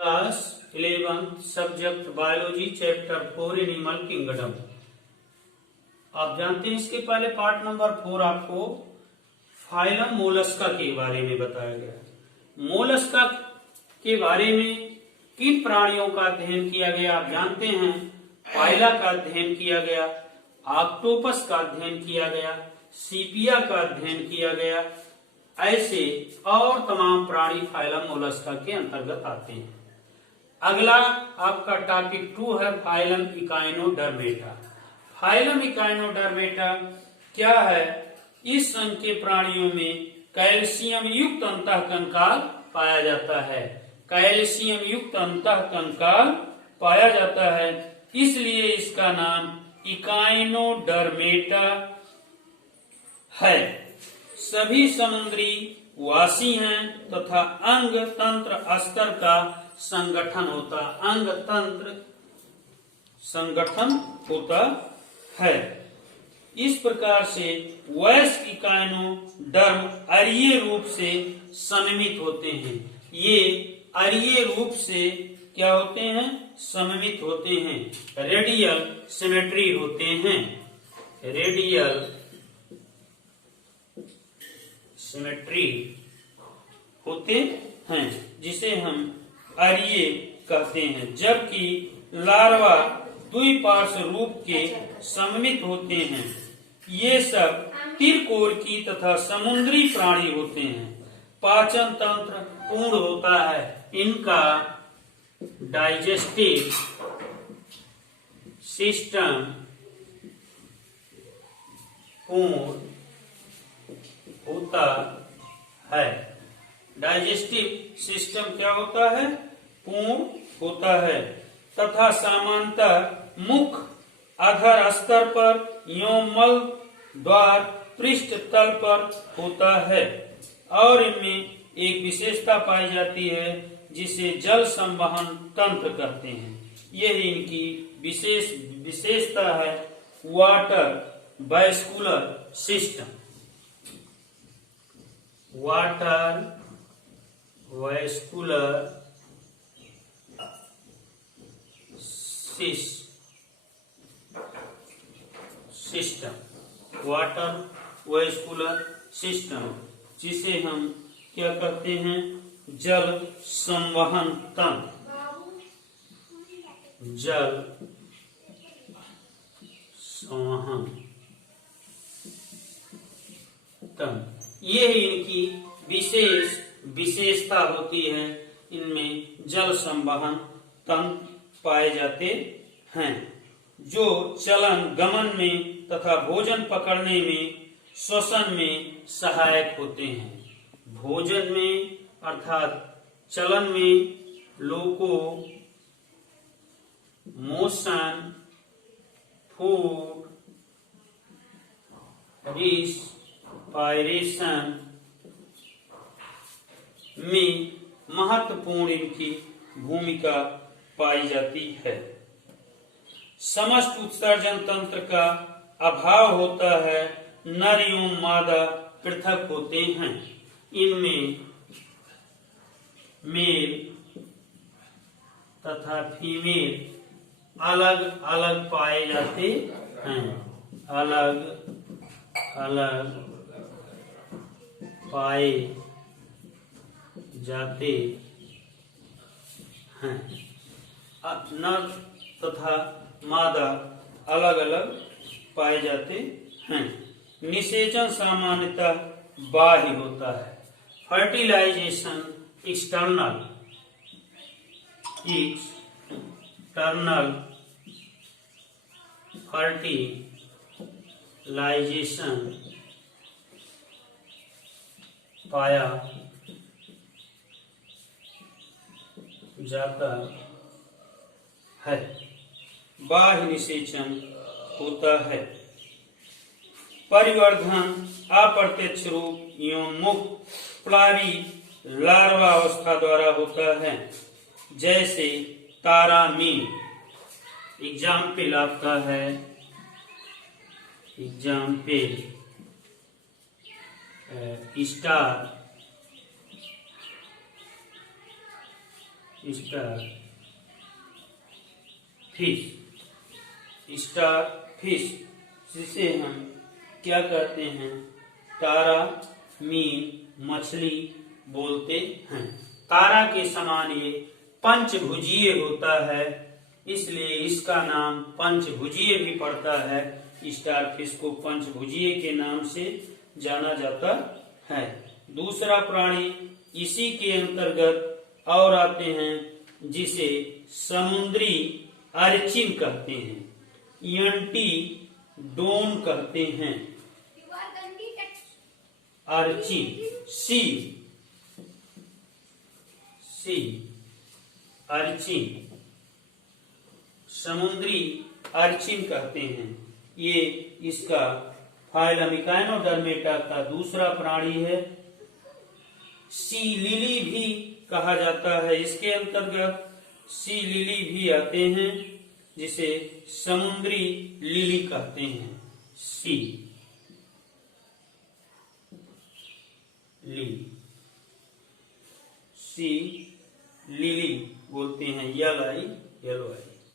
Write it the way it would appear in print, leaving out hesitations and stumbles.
Class 11 subject biology chapter 4 animal kingdom. आप जानते हैं इसके पहले पार्ट नंबर 4 आपको फाइलम मोलस्का के बारे में बताया गया। मोलस्का के बारे में किन प्राणियों का अध्ययन किया गया आप जानते हैं। पाइला का अध्ययन किया गया, ऑक्टोपस का अध्ययन किया गया, सीपिया का अध्ययन किया गया। ऐसे और तमाम प्राणी फाइलम मोलस्का के अंतर्गत आते हैं। अगला आपका टॉपिक 2 है फाइलम इकाइनोडर्मेटा। फाइलम इकाइनोडर्मेटा क्या है? इस संघ के प्राणियों में कैल्शियम युक्त अंतःकंकाल पाया जाता है। कैल्शियम युक्त अंतःकंकाल पाया जाता है, इसलिए इसका नाम इकाइनोडर्मेटा है। सभी समुद्री वासी हैं तथा अंग तंत्र स्तर का संगठन होता है। इस प्रकार से वयस्क इकाइनोडर्म अरीय रूप से सममित होते हैं। ये अरीय रूप से क्या होते हैं? सममित होते हैं। रेडियल सिमेट्री होते हैं। रेडियल सिमेट्री होते हैं, जिसे हम अरीय कहते हैं। जबकि लार्वा द्विपार्श्व रूप के सममित होते हैं। ये सब तिरकोरकी तथा समुद्री प्राणी होते हैं। पाचन तंत्र पूर्ण होता है। इनका डाइजेस्टिव सिस्टम पूर्ण होता है। डाइजेस्टिव सिस्टम क्या होता है? पूर्ण होता है तथा सामान्यतः मुख अधर स्तर पर एवं मल द्वार पृष्ठ तल पर होता है। और इनमें एक विशेषता पाई जाती है जिसे जल संवहन तंत्र कहते हैं। यह इनकी विशेषता है, water vascular system. Water vascular system, water vascular system, जिसे हम क्या कहते हैं? जल संवहन तंत्र। जल संवहन तंत्र ये इनकी विशेषता होती है। इनमें जल संवहन तंत्र पाए जाते हैं, जो चलन गमन में तथा भोजन पकड़ने में, श्वसन में सहायक होते हैं। भोजन में अर्थात चलन में लोको मोशन, फूड, रिस्पायरेशन में महत्वपूर्ण इनकी भूमिका पाई जाती है। समस्त उत्सर्जन तंत्र का अभाव होता है। नर एवं मादा पृथक होते हैं। इनमें मेल तथा फीमेल अलग अलग पाए जाते हैं। अलग अलग पाए जाते हैं। नर तथा मादा अलग अलग पाए जाते हैं। निषेचन सामान्यतः बाह्य होता है। फर्टिलाइजेशन एक्सटर्नल फर्टिलाइजेशन पाया जाता है। बाह्य निषेचन होता है। परिवर्धन अप्रत्यक्ष रूप एवं मुक्त प्लावी लार्वा अवस्था द्वारा होता है। जैसे तारामीन एग्जाम्पल आपका है, star star fish, star fish जिसे हम क्या कहते हैं, तारा मीन मछली बोलते हैं। तारा के समान ये पंचभुजीय होता है, इसलिए इसका नाम पंचभुजीय भी पड़ता है। स्टार फिश को पंचभुजीय के नाम से जाना जाता है। दूसरा प्राणी इसी के अंतर्गत और आते हैं जिसे समुद्री अर्चिन कहते हैं, यंटी डोन कहते हैं। अर्चिन सी अर्चिन, समुद्री अर्चिन कहते हैं। ये इसका फाइलम इकाइनोडर्मेटा का दूसरा प्राणी है। सी लिली भी कहा जाता है, इसके अंतर्गत सी लिली भी आते हैं जिसे समुद्री लिली कहते हैं। सी लिली बोलते हैं, येलो आई।